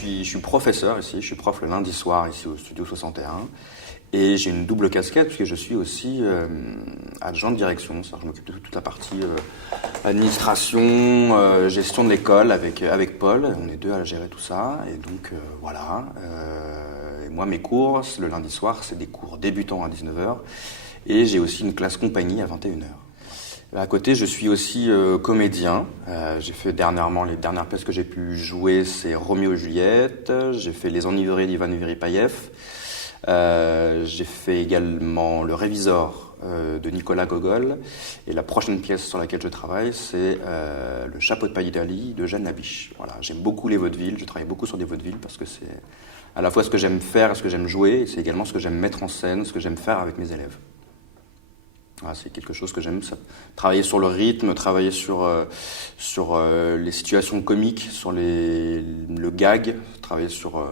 je suis professeur ici, je suis prof le lundi soir ici au Studio 61. Et j'ai une double casquette puisque je suis aussi adjoint de direction. C'est-à-dire que je m'occupe de toute la partie administration, gestion de l'école avec Paul. On est deux à gérer tout ça. Et donc voilà. Et moi, mes cours, le lundi soir, c'est des cours débutants à 19h. Et j'ai aussi une classe compagnie à 21h. À côté, je suis aussi comédien. J'ai fait dernièrement, les dernières pièces que j'ai pu jouer, c'est Roméo et Juliette. J'ai fait Les Enivrés d'Ivan Yuripayev. J'ai fait également Le Révisor de Nicolas Gogol. Et la prochaine pièce sur laquelle je travaille, c'est Le Chapeau de paille d'Ali de Jeanne Labiche. Voilà, j'aime beaucoup les vaudevilles. Je travaille beaucoup sur des vaudevilles parce que c'est à la fois ce que j'aime faire et ce que j'aime jouer. Et c'est également ce que j'aime mettre en scène, ce que j'aime faire avec mes élèves. Voilà, c'est quelque chose que j'aime, ça. Travailler sur le rythme, travailler sur les situations comiques, sur le gag, travailler sur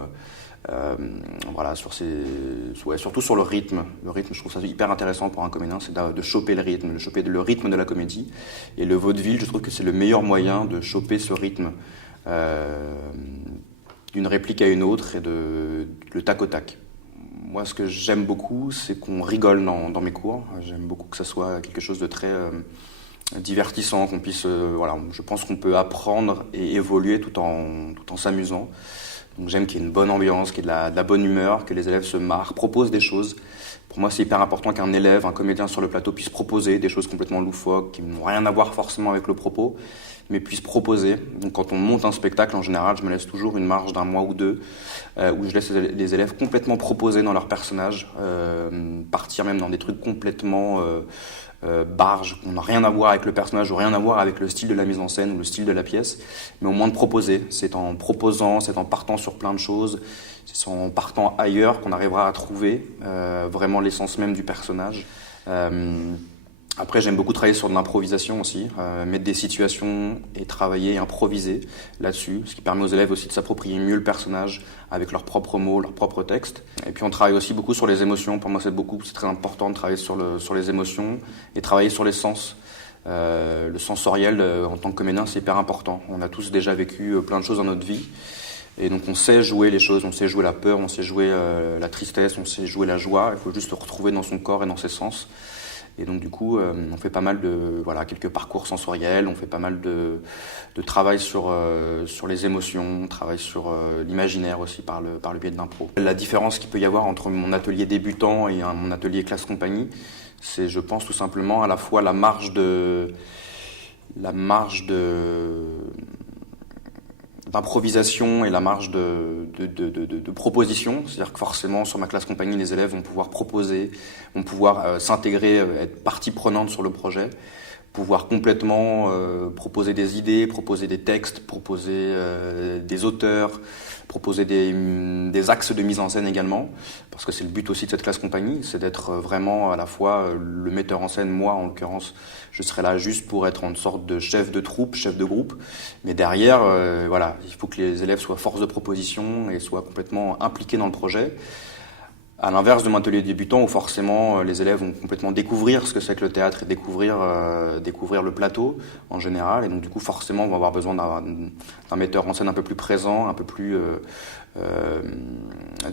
voilà, surtout sur le rythme. Le rythme, je trouve ça hyper intéressant pour un comédien, c'est de choper le rythme, de choper le rythme de la comédie. Et le vaudeville, je trouve que c'est le meilleur moyen de choper ce rythme d'une réplique à une autre et le tac au tac. Moi, ce que j'aime beaucoup, c'est qu'on rigole dans mes cours. J'aime beaucoup que ça soit quelque chose de très divertissant, qu'on puisse, voilà, je pense qu'on peut apprendre et évoluer tout en s'amusant. Donc j'aime qu'il y ait une bonne ambiance, qu'il y ait de la bonne humeur, que les élèves se marrent, proposent des choses. Pour moi, c'est hyper important qu'un élève, un comédien sur le plateau puisse proposer des choses complètement loufoques, qui n'ont rien à voir forcément avec le propos, mais puisse proposer. Donc quand on monte un spectacle, en général, je me laisse toujours une marge d'un mois ou deux, où je laisse les élèves complètement proposer dans leur personnage, partir même dans des trucs complètement barges, qui n'ont rien à voir avec le personnage ou rien à voir avec le style de la mise en scène ou le style de la pièce, mais au moins de proposer. C'est en proposant, c'est en partant sur plein de choses, c'est en partant ailleurs qu'on arrivera à trouver vraiment l'essence même du personnage. Après, j'aime beaucoup travailler sur de l'improvisation aussi, mettre des situations et travailler, improviser là-dessus, ce qui permet aux élèves aussi de s'approprier mieux le personnage avec leurs propres mots, leurs propres textes. Et puis on travaille aussi beaucoup sur les émotions. Pour moi, c'est très important de travailler sur les émotions et travailler sur les sens. Le sensoriel, en tant que comédien, c'est hyper important. On a tous déjà vécu plein de choses dans notre vie. Et donc on sait jouer les choses, on sait jouer la peur, on sait jouer la tristesse, on sait jouer la joie. Il faut juste le retrouver dans son corps et dans ses sens. Et donc du coup, on fait pas mal quelques parcours sensoriels, on fait pas mal de travail sur les émotions, on travaille sur l'imaginaire aussi par le biais de l'impro. La différence qu'il peut y avoir entre mon atelier débutant et mon atelier classe compagnie, c'est, je pense, tout simplement à la fois la marge d'improvisation et la marge de proposition. C'est-à-dire que forcément, sur ma classe compagnie, les élèves vont pouvoir proposer, vont pouvoir s'intégrer, être partie prenante sur le projet, pouvoir complètement proposer des idées, proposer des textes, proposer des auteurs, proposer des axes de mise en scène également, parce que c'est le but aussi de cette classe compagnie, c'est d'être vraiment à la fois le metteur en scène. Moi, en l'occurrence, je serai là juste pour être une sorte de chef de troupe, chef de groupe, mais derrière, voilà, il faut que les élèves soient force de proposition et soient complètement impliqués dans le projet. À l'inverse de mon atelier débutant où forcément les élèves vont complètement découvrir ce que c'est que le théâtre et découvrir le plateau en général. Et donc du coup forcément on va avoir besoin d'un metteur en scène un peu plus présent, un peu plus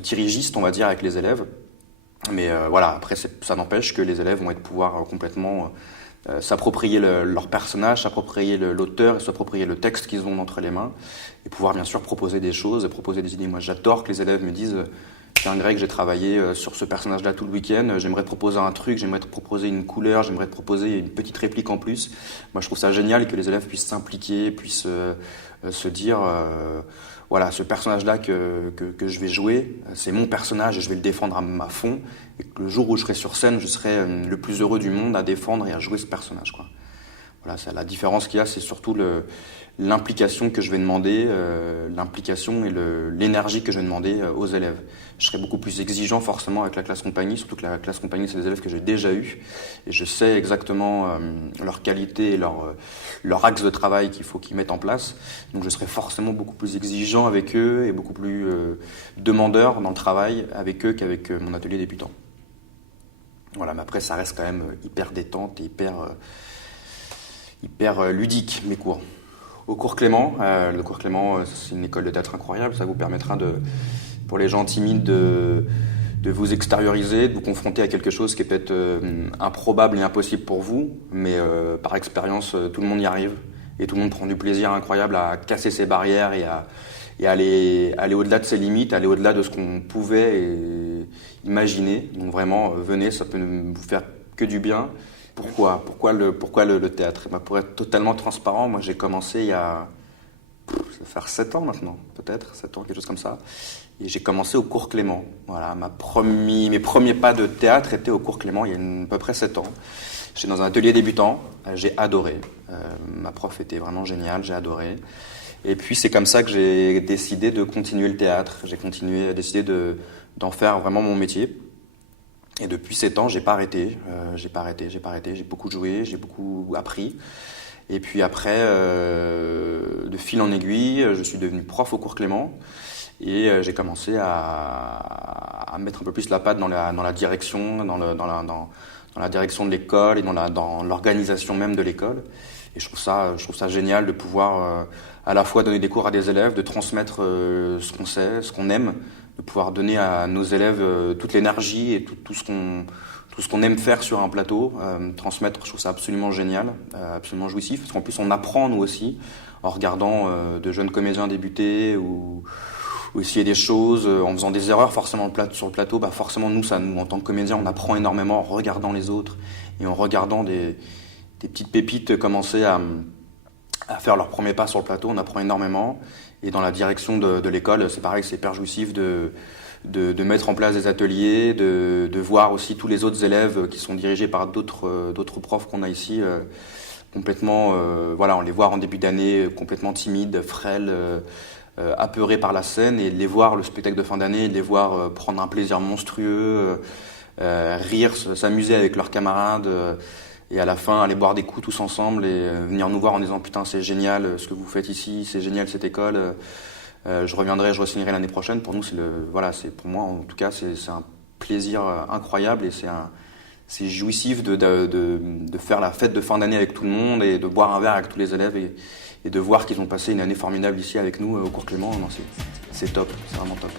dirigiste on va dire avec les élèves. Mais voilà, après ça n'empêche que les élèves vont pouvoir complètement s'approprier leur personnage, s'approprier l'auteur et s'approprier le texte qu'ils ont entre les mains et pouvoir bien sûr proposer des choses, proposer des idées. Moi j'adore que les élèves me disent tiens Greg, j'ai travaillé sur ce personnage-là tout le week-end, j'aimerais te proposer un truc, j'aimerais te proposer une couleur, j'aimerais te proposer une petite réplique en plus. Moi je trouve ça génial que les élèves puissent s'impliquer, puissent se dire voilà, ce personnage-là que je vais jouer, c'est mon personnage et je vais le défendre à fond. Et que le jour où je serai sur scène, je serai le plus heureux du monde à défendre et à jouer ce personnage, quoi. Voilà, la différence qu'il y a, c'est surtout l'implication que je vais demander, l'implication et l'énergie que je vais demander aux élèves. Je serai beaucoup plus exigeant forcément avec la classe compagnie, surtout que la classe compagnie, c'est des élèves que j'ai déjà eus. Et je sais exactement leur qualité et leur axe de travail qu'il faut qu'ils mettent en place. Donc je serai forcément beaucoup plus exigeant avec eux et beaucoup plus demandeur dans le travail avec eux qu'avec mon atelier débutant. Voilà, mais après ça reste quand même hyper détente et hyper ludique, mes cours. au cours Clément. Le cours Clément, c'est une école de théâtre incroyable. Ça vous permettra pour les gens timides de vous extérioriser, de vous confronter à quelque chose qui est peut-être improbable et impossible pour vous, mais par expérience, tout le monde y arrive. Et tout le monde prend du plaisir incroyable à casser ses barrières et aller au-delà de ses limites, aller au-delà de ce qu'on pouvait imaginer. Donc vraiment, venez, ça peut vous faire que du bien. Pourquoi le théâtre? Pour être totalement transparent, moi j'ai commencé ça va faire 7 ans maintenant, peut-être, 7 ans, quelque chose comme ça. Et j'ai commencé au cours Clément. Voilà, mes premiers pas de théâtre étaient au cours Clément il y a à peu près 7 ans. J'étais dans un atelier débutant, j'ai adoré. Ma prof était vraiment géniale, j'ai adoré. Et puis c'est comme ça que j'ai décidé de continuer le théâtre. J'ai décidé d'en faire vraiment mon métier. Et depuis 7 ans, j'ai pas arrêté. J'ai beaucoup joué, j'ai beaucoup appris. Et puis après, de fil en aiguille, je suis devenu prof au cours Clément. Et j'ai commencé à mettre un peu plus la patte dans la direction, dans la direction de l'école et dans l'organisation même de l'école. Et je trouve ça génial de pouvoir à la fois donner des cours à des élèves, de transmettre ce qu'on sait, ce qu'on aime, de pouvoir donner à nos élèves toute l'énergie et tout ce qu'on aime faire sur un plateau, transmettre. Je trouve ça absolument génial, absolument jouissif, parce qu'en plus on apprend nous aussi en regardant de jeunes comédiens débuter ou essayer des choses, en faisant des erreurs forcément sur le plateau. Forcément nous en tant que comédiens, on apprend énormément en regardant les autres et en regardant des petites pépites commencer à faire leurs premiers pas sur le plateau. On apprend énormément. Et dans la direction de l'école, c'est pareil, c'est hyper jouissif de mettre en place des ateliers, de voir aussi tous les autres élèves qui sont dirigés par d'autres profs qu'on a ici, complètement, on les voit en début d'année complètement timides, frêles, apeurés par la scène, et les voir le spectacle de fin d'année, les voir prendre un plaisir monstrueux, rire, s'amuser avec leurs camarades, et à la fin aller boire des coups tous ensemble et venir nous voir en disant putain c'est génial ce que vous faites ici, c'est génial cette école, je reviendrai, je re-signerai l'année prochaine. Pour nous c'est pour moi en tout cas c'est un plaisir incroyable, et c'est jouissif de faire la fête de fin d'année avec tout le monde et de boire un verre avec tous les élèves et de voir qu'ils ont passé une année formidable ici avec nous au cours Clément. Non, c'est top, c'est vraiment top.